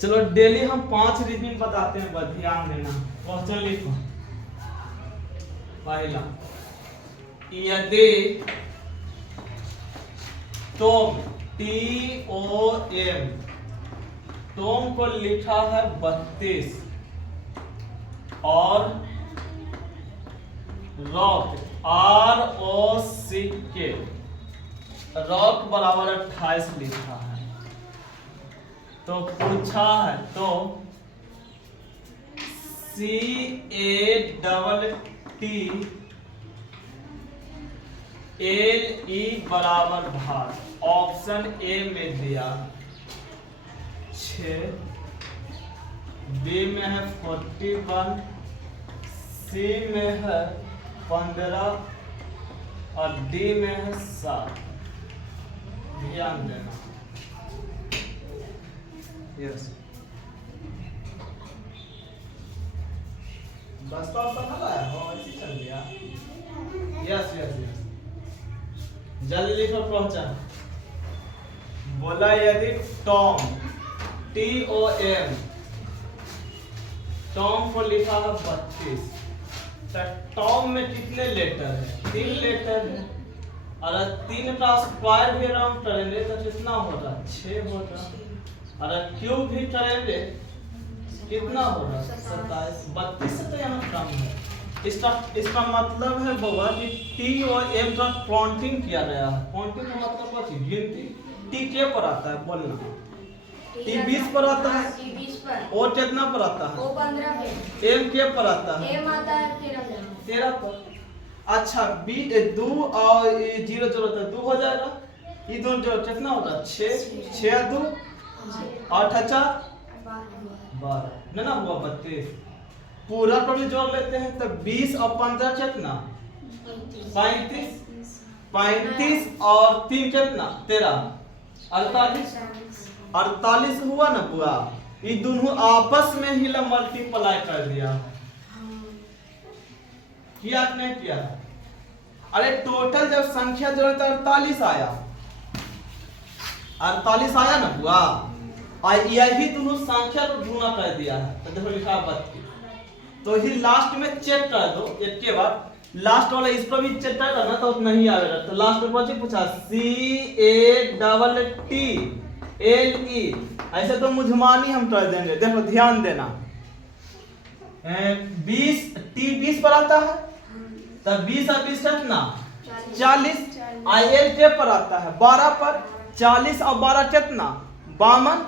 चलो डेली हम 5 रीजनिंग बताते हैं, बस ध्यान देना। क्वेश्चन लिखो। पहला, यदि तुम TOM तुम को लिखा है 32 और रॉक ROCK रॉक बराबर 28 लिखा है, तो पूछा है तो CATTLE बराबर भार ऑप्शन ए में दिया 6, बी में है 41, सी में है 15 और डी में है 7। ध्यान देना। यस, बस तो आपका ना लाया हो, ऐसे चल गया। यस यस यस, जल्दी लिखो क्वेश्चन। बोला यदि टॉम TOM टॉम को लिखा है 32, तो टॉम में कितने लेटर है? 3 लेटर है, अगर 3 का स्क्वायर भी राउंड करेंगे तो कितना होगा? 6 होगा। अगर क्यूब भी करेंगे कितना होगा? 27। 32 से तो यहाँ कम है। इसका मतलब है बाबा कि TOM का काउंटिंग किया गया है। काउंटिंग का मतलब क्या है? गिनती। T के पर आता है, बोलना। T 20 पर आता है, और कितना पर आता है? 15 पे। M के पर आता है? M आता है 13 पर। अच्छा, B 2 और 0 जोड़ो तो 2 हो जाएगा। ये दोनों जोड़ो कितना होगा? 6 6 2 8 4 12, ना हुआ 32। पूरा को भी जोड़ लेते हैं तो 20 और 15 कितना? 35। 35 और 3 कितना? 13 48 हुआ ना पूरा। ये दोनों आपस में ही मल्टीप्लाई कर दिया है। किया नहीं किया? अरे टोटल जब संख्या जोड़े तो 48 आया। 48 आया ना पूरा, और यही दोनों संख्या को गुणा कर दिया है। तो देखो लिखा 32, तो ही लास्ट में चेक कर दो। एक के बाद लास्ट वाला इस पर भी चेक कर ना तो नहीं आएगा। तो लास्ट में कौन पूछा? CATTLE। ऐसे तो मुझमानी हम कर देंगे। देखो ध्यान देना। 20 पर आता है, तब 20 और 20 कितना? 40। IL के पर आता है 12 पर, 40 और 12 कितना? 52।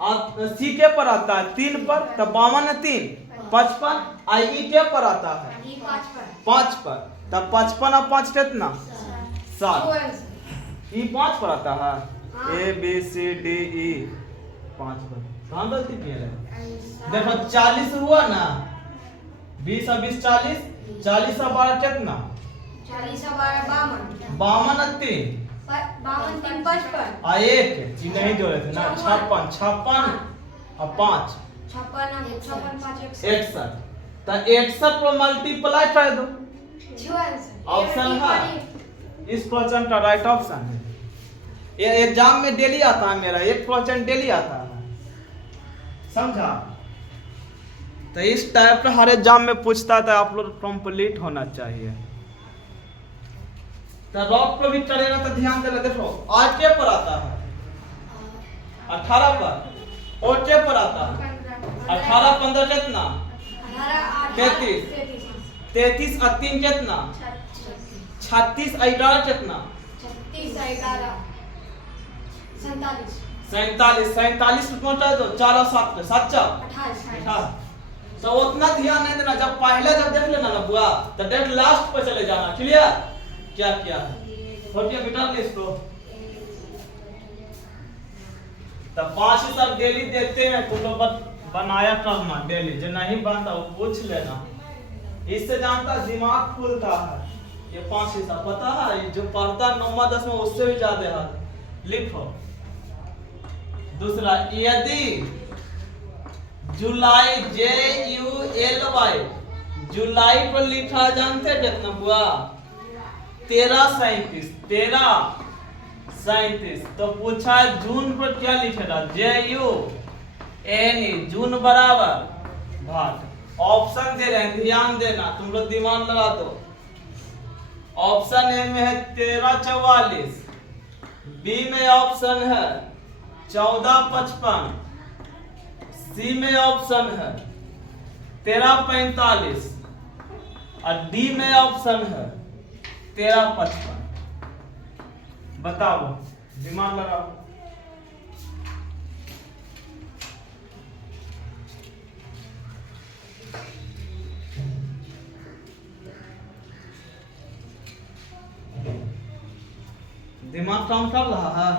और C के पर आता है 3 पर, तब 52 और 3 55। IE के पर आता है 5 पर, तब 55 और 5 कितना? 7। E 5 पर आता है, ABCDE 5 पर। कहाँ गलती किए रहे? देखो 40 हुआ ना, 20 और 20 40, 40 और 12 कितना? 40 और 12 52 और 3 52 55 और 1 जी नहीं जोड़े थे ना, 56 और 5 61। तो 61 को मल्टीप्लाई कर दो। ऑप्शन है इस क्वेश्चन का राइट ऑप्शन है। ये एग्जाम में डेली आता है, मेरा एक क्वेश्चन डेली आता है, समझा? तो इस टाइप का हर एग्जाम में पूछता था, आप लोग कंप्लीट होना चाहिए। तो रॉक को भी करेगा तो ध्यान देना। देखो आज के पर आता है 18 पर, और के पर आता है 18 15 कितना? 33। 33 और 3 कितना? 36 और 11 कितना? 47 पहुंचा दो, 4 और 7 7 28। तो उतना ध्यान नहीं देना। जब पहले जब देख लेना ना बुआ, तो डेट लास्ट पर चले जाना। क्लियर? क्या क्या है खोटिया बिटा ले इसको। तो 5 ही सब डेली देते हैं, तुम लोग बनाया करना डेली। जो नहीं बनता वो पूछ लेना, इससे जानता दिमाग खुलता है। ये 5 हिस्सा पता है, जो पढ़ता 9वां 10वां उससे भी ज्यादा है। लिखो दूसरा, यदि जुलाई JULY जुलाई को लिखा जानते कितना हुआ? 13 37। तो पूछा जून को क्या लिखेगा? JU एनी जून बराबर भाट। ऑप्शन दे रहे हैं, ध्यान देना, तुम लोग दिमाग लगा दो। ऑप्शन ए में है 1344, बी में ऑप्शन है 1455, सी में ऑप्शन है 1345 और डी में ऑप्शन है 1355। बताओ, दिमाग लगाओ। दिमाग काम कर रहा है?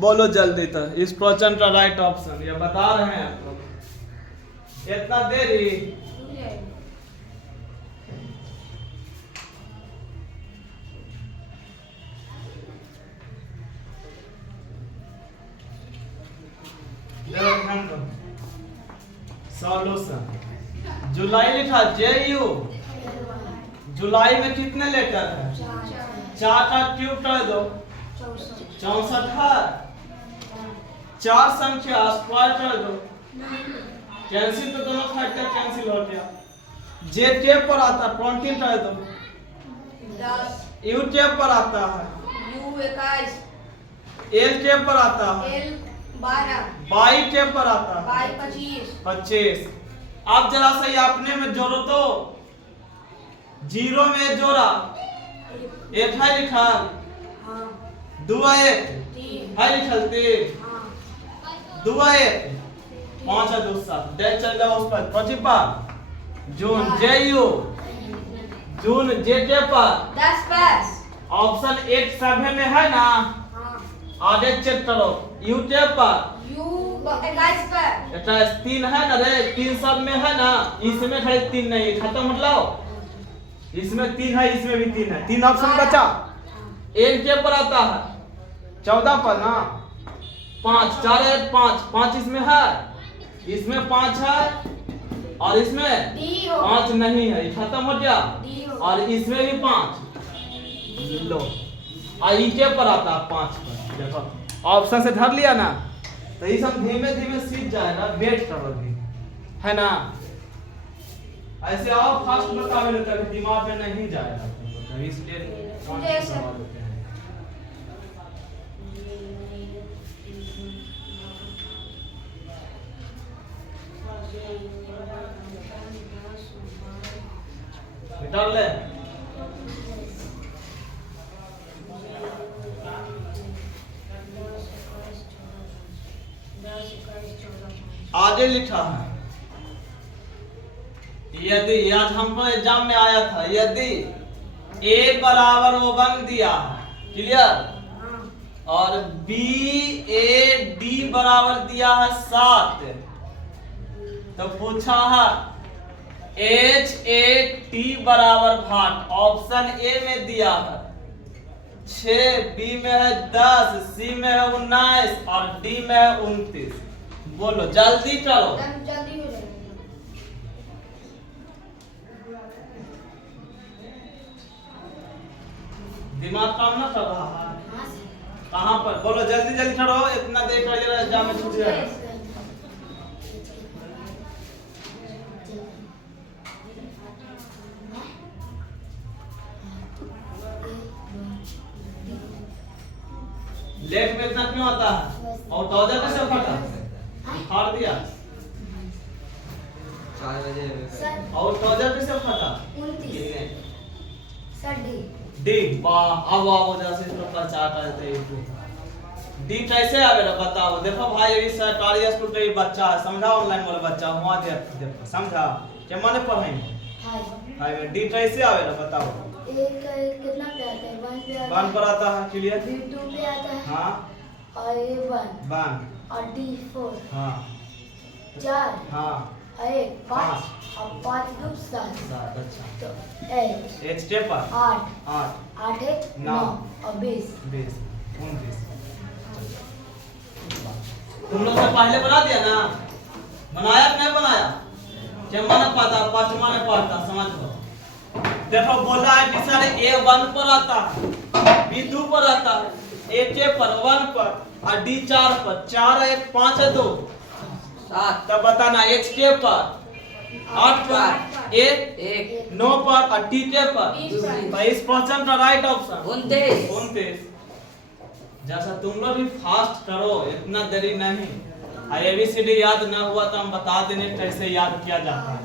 बोलो जल्दी, तो इस क्वेश्चन का राइट ऑप्शन ये बता रहे हैं आप लोग। इतना देरी सॉल्यूशन। जुलाई लिखा JU, जुलाई में कितने लेटर है? 4 का क्यूब कर दो 64 है। 4 संख्या स्क्वायर कर दो, कैंसिल तो दोनों फैक्टर कैंसिल हो गया। जे टेप पर आता है 20 कर दो। 10 यू टेप पर आता है, U 21 एल टेप पर आता है, L 12 बाई टेप पर आता है, Y 25 25। अब जरा सा ये अपने में जोड़ो तो, जीरो में जोड़ा, एक है लिखा, हाँ 2 1 3 है लिखल 3, हाँ 2 1 5 है 2 7। डेट चल जाओ उस पर प्रतिपा। जून JU, जून JT पर 10 5 ऑप्शन 8 7 में है ना, हाँ आगे चेक करो। यू टेप पर U 21 पर এটা 3 है ना रे, 3 सब में है ना, इसमें खाली 3 नहीं, खत्म मतलब। इसमें 3 है, इसमें भी 3 है, 3 ऑप्शन बचा। एक के पर आता है 14 पर ना, 5 4 1 5 5 इसमें है, इसमें 5 है और इसमें D हो 5 नहीं है, ये खत्म हो गया। D हो और इसमें भी 5 लो, और ई के पर आता है 5 पर। देखो ऑप्शन से धर लिया ना, तो ये सब धीमे धीमे सीख जाएगा, वेट करोगे, है ना। ऐसे और फास्ट बतावे तो कभी दिमाग में नहीं जाएगा, तो इसलिए करवा देते हैं। निकाल ले। आगे लिखा है, यदि आज हमको एग्जाम में आया था, यदि A बराबर 1 दिया है, क्लियर, और BAD बराबर दिया है 7, तो पूछा है HAT बराबर भाट। ऑप्शन A में दिया है 6, B में है 10, C में है 19 और D में है 29। बोलो जल्दी करो। जल्दी हो जाएगा। दिमाग काम ना कर रहा है? हाँ कहाँ पर? बोलो जल्दी जल्दी करो, इतना देर कर जरा एग्जाम में छूट जाएगा। लेट में इतना क्यों आता है? और टॉर्चर कैसे फटा? फाड़ दिया। 4 बजे सर और टॉर्चर कैसे फटा? 29 सर D डी। वाह, अब आओ जैसे इस पर चार्ट आते हैं। डी कैसे आवे ना बताओ। देखो भाई, ये सरकारी स्कूल का बच्चा है, समझा, ऑनलाइन वाला बच्चा हुआ, देखो समझा के माने पढ़ाएंगे। हां में डी कैसे आवे ना बताओ। एक कितना पे आता है? 1 पे आता 1 पर आता है, क्लियर। है, 2 पे आता है, हां और ये 1 1 और D 4 हां 4 हां और 1 5 और 5 2 7 7। अच्छा, तो 8 एच टे पर 8 8 8 1 9 और 20 20 29। तुम लोग से पहले बना दिया ना, बनाया कि नहीं बनाया? क्या माने पता, पांच माने पढ़ता, समझ लो। देखो बोला है कि सर A 1 पर आता है, B 2 पर आता है, A के पर 1 पर और डी 4 पर, 4 1 5 है 2 7 तब बताना एच टे पर 8 पर, ए 1 9 पर और टी टे पर। 20 पर। तो इस क्वेश्चन का राइट ऑप्शन 29 29। जैसा तुम लोग भी फास्ट करो, इतना देरी नहीं। ABCD याद ना हुआ तो हम बता देने कैसे याद किया जाता है,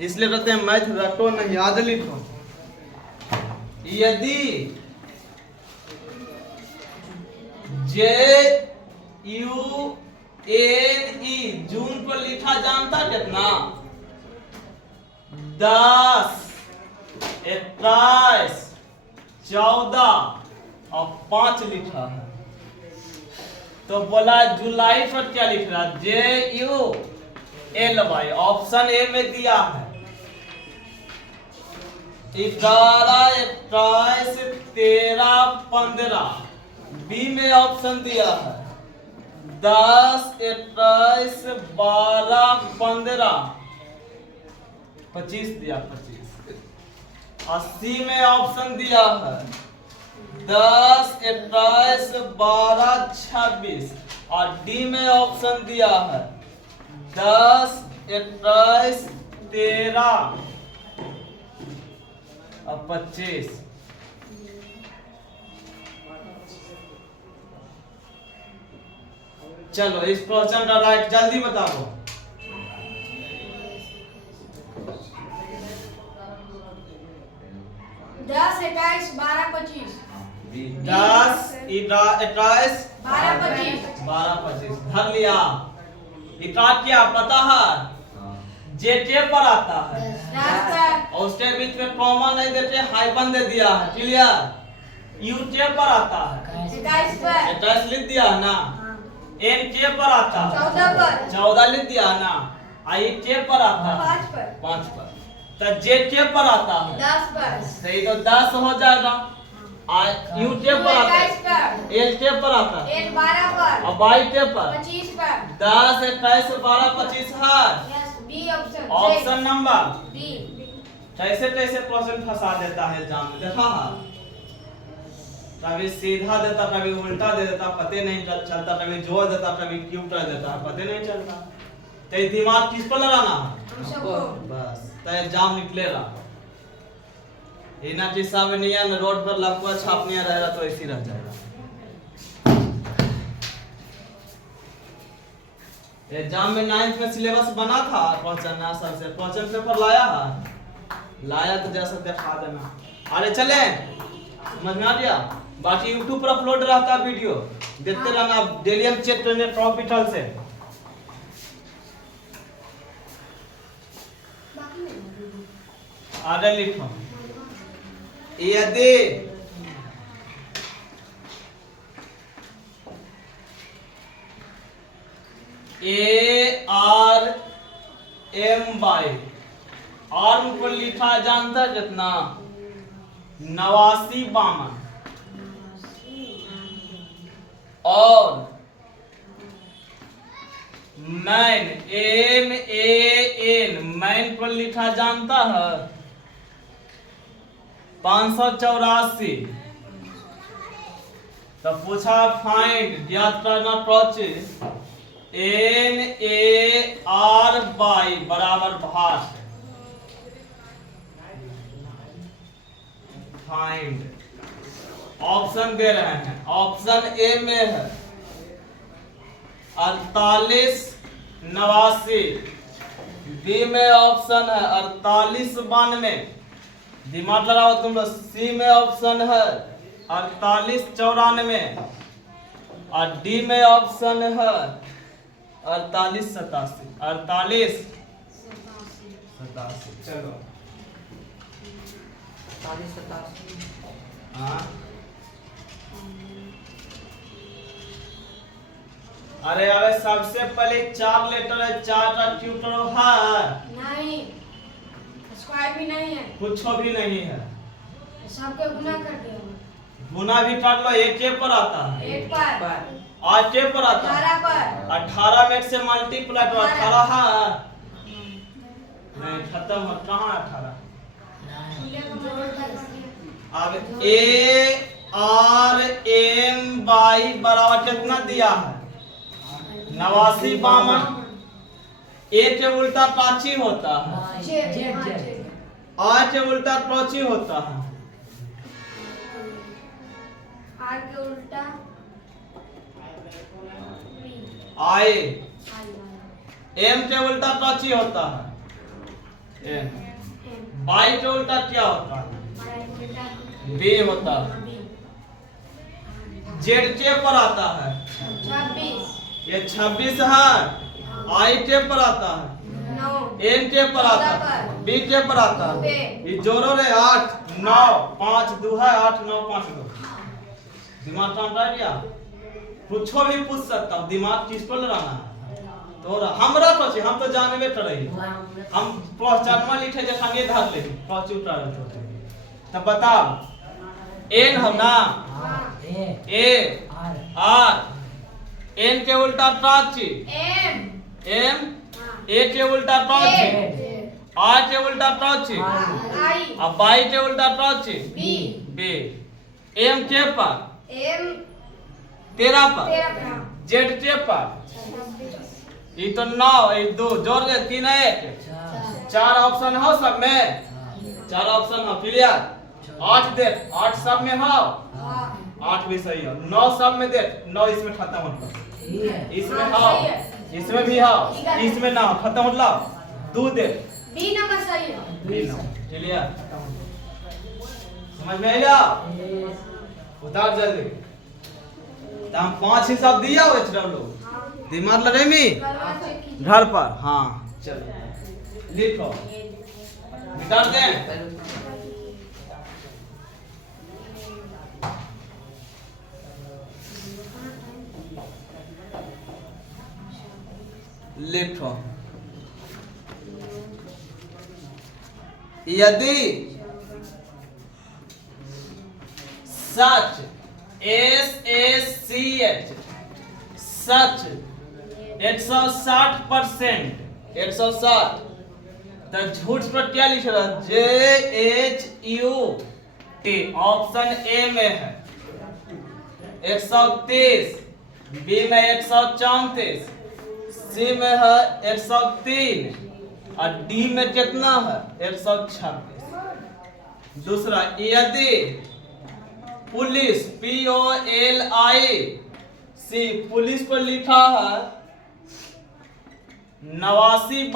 इसलिए कहते हैं मैथ रटो नहीं याद लिखो। यदि JUNE जून पर लिखा जानता कितना? 10 21 14 और 5 लिखा है। तो बोला जुलाई पर क्या लिख रहा? JULY। ऑप्शन ए में दिया है 11 21 13 15। बी में ऑप्शन दिया है 10 21 12 15 25 दिया 25। और सी में ऑप्शन दिया है 10 21 12 26। और डी में ऑप्शन दिया है 10 21 13 और 25। चलो इस क्वेश्चन का राइट जल्दी बताओ। 10 21 12 25 10 21 12 25 12 25 धर लिया। इतना क्या पता है? जेटे पर आता है और उसके बीच में कॉमा नहीं देते, हाइफन दे दिया है। क्लियर? यूटे पर आता है 27 पर 21 लिख दिया है ना। एन के पर आता है 14 पर 14 लिख दिया है ना। आई के पर आता है 5 पर 5 पर। तो जे के पर आता है 10 पर सही, तो 10 हो जाएगा। यू के पर आता है 21 पर एल के पर आता है 12 पर और बाई के पर 25 पर 10 21 12 25 है yes B option option number. B कैसे कैसे क्वेश्चन फंसा देता है एग्जाम में, देखा है? कभी सीधा देता, कभी उल्टा दे देता, पते नहीं चलता, कभी जोड़ देता, कभी क्यों कर देता, पते नहीं चलता। तो ये दिमाग किस पर लगाना है? हम सबको बस तो एग्जाम निकलेगा। इना चीज सब नहीं है, रोड पर लफुआ छापने रहेगा तो ऐसे रह जाएगा। एग्जाम में 9th में सिलेबस बना था क्वेश्चन आंसर से, क्वेश्चन पेपर लाया है, लाया तो जैसा दिखा देना। अरे चले समझ में आ गया? बाकी YouTube पर अपलोड रहता है वीडियो, देखते रहना। डेली हम चेक करेंगे प्रॉफिटल से। आगे लिखो। यदि ARMY आर्म पर लिखा जानता कितना? 89 52। और मैन MAN मैन पर लिखा जानता है 584। तो पूछा फाइंड ज्ञात करना प्रोसेस NARY बराबर भार। फाइंड ऑप्शन दे रहे हैं। ऑप्शन ए में है 48 89। बी में ऑप्शन है 48 92। दिमाग लगाओ तुम लोग। सी में ऑप्शन है 48 94। और डी में ऑप्शन है 48 87। 48 87। चलो 47 87 हाँ अरे सबसे पहले 4 लेटर है, 4 का ट्यूटर है नहीं, स्क्वायर भी नहीं है, कुछ भी नहीं है। सबके गुना कर दिया। गुना भी कर लो, एक के पर आता है 8 पर 8 के पर आता है 18 पर 18 में से मल्टीप्लाई तो 18 है। नहीं खत्म हो, कहाँ 18? अब बाई बराबर कितना दिया है 89 52 ए के उल्टा प्राची होता है आ के उल्टा प्राची होता है आर के उल्टा आए एम के उल्टा प्राची होता है एम बाई के उल्टा क्या होता है बी होता है जेड के पर आता है 26 ये 26 है आई के पर आता है 9 एन के पर आता है बी के पर आता है ये जोड़ो रे 8 9 5 2 है 8 9 5 2 दिमाग काम कर लिया पूछो भी पूछ सकता हूँ दिमाग किस पर लगाना है तो हमरा तो हम तो जानबे करे हम पहचानवा लिखे जखा नहीं धार ले पांच उतार तब बताओ एन हम ना ए आर एन के उल्टा प्राची एम एम ए के उल्टा प्राची आर के उल्टा प्राची आई अब बाई के उल्टा प्राची बी बी एम के पर एम 13 पर 13 जेड के पर ये तो 9 ये 2 जोड़ दे 3 1 4 ऑप्शन हो सब में 4 ऑप्शन हो क्लियर 8 दे 8 सब में हो 8 भी सही हो 9 सब में दे 9 इसमें खत्म होता इसमें हो इसमें भी हो इसमें ना हो खत्म होता 2 दे बी नंबर सही है क्लियर समझ में आया उतार जल्दी तो हम 5 हिसाब दिया हो एचडब्ल्यू दिमाग लगे मी घर पर हाँ चलो लिखो मिटा दें लिखो यदि सच SACH सच 160% 160 तो झूठ पर क्या लिख रहा JHUT ऑप्शन ए में है 130 बी में 134 सी में है 103 और डी में कितना है 126 दूसरा यदि पुलिस POLIC पुलिस पर लिखा है 89 52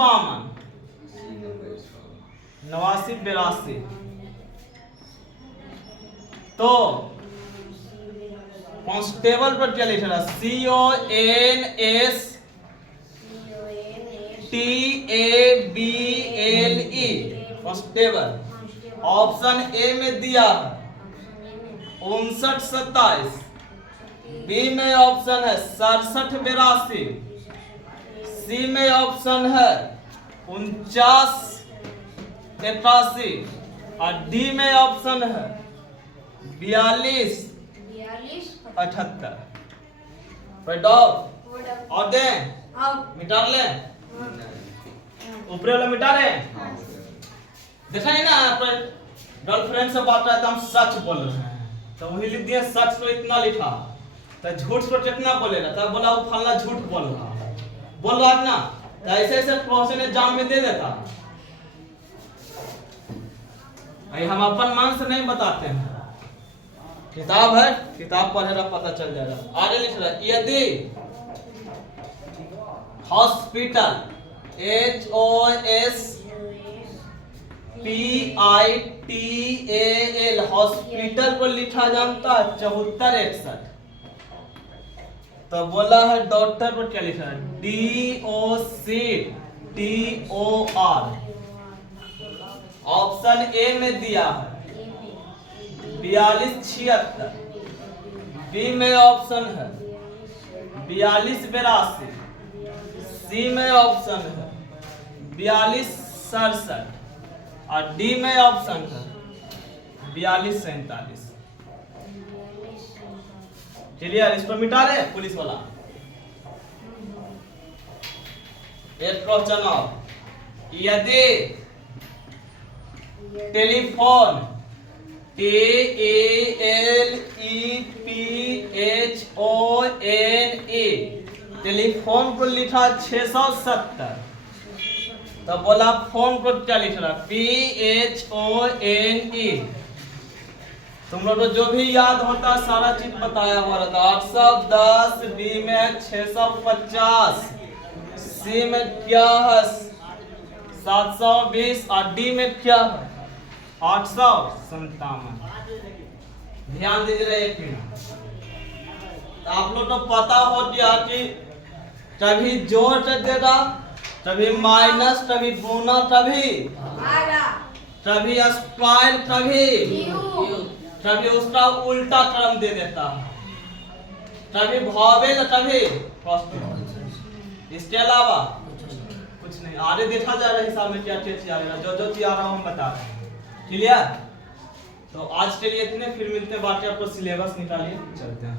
89 82 तो कांस्टेबल पर क्या लिखा है CONSTABLE कांस्टेबल ऑप्शन ए में दिया है 59 27 बी में ऑप्शन है 67 82 सी में ऑप्शन है 49 81 और डी में ऑप्शन है 42 78 डॉग और दें मिटा ले ऊपर वाला मिटा ले देखा है ना पर गर्लफ्रेंड से बात रहा था हम सच बोल रहे हैं तो वही लिख दिया सच तो इतना लिखा तो झूठ पर कितना बोलेगा तब बोला वो फलना झूठ बोल रहा है ना तो ऐसे ऐसे क्वेश्चन एग्जाम में दे देता हम अपन मन से नहीं बताते हैं किताब है किताब पढ़ेगा पता चल जाएगा आगे लिख रहा है यदि हॉस्पिटल HOSPITAL हॉस्पिटल को लिखा जानता है 74 61 तो बोला है डॉक्टर पर क्या लिखा है DOCTOR ऑप्शन ए में दिया है 42 76 बी में ऑप्शन है 42 82 सी में ऑप्शन है 42 67 और डी में ऑप्शन है 42 47 क्लियर इसको मिटा रहे पुलिस वाला एक क्वेश्चन और यदि टेलीफोन TELEPHONE टेलीफोन को लिखा 670, तो बोला फोन को क्या लिख रहा PHONE। तुम लोग को जो भी याद होता सारा चीज बताया हुआ रहता। 810, बी में 650, सी में क्या है 720 और डी में क्या है 857। ध्यान दीजिएगा एक मिनट। तो आप लोग को पता हो गया कि कभी जोड़ देगा, कभी माइनस, कभी गुना, कभी स्क्वायर, कभी उसका उल्टा क्रम दे देता है, कभी भावेल, कभी प्रश्न। इसके अलावा कुछ नहीं। आगे देखा जा रहा है हिसाब में क्या चीज आ रहा है, जो चीज आ रहा हूँ हम बता रहे हैं। क्लियर? तो आज के लिए इतने, फिर मिलते हैं, बाकी आपको सिलेबस निकालिए, चलते हैं।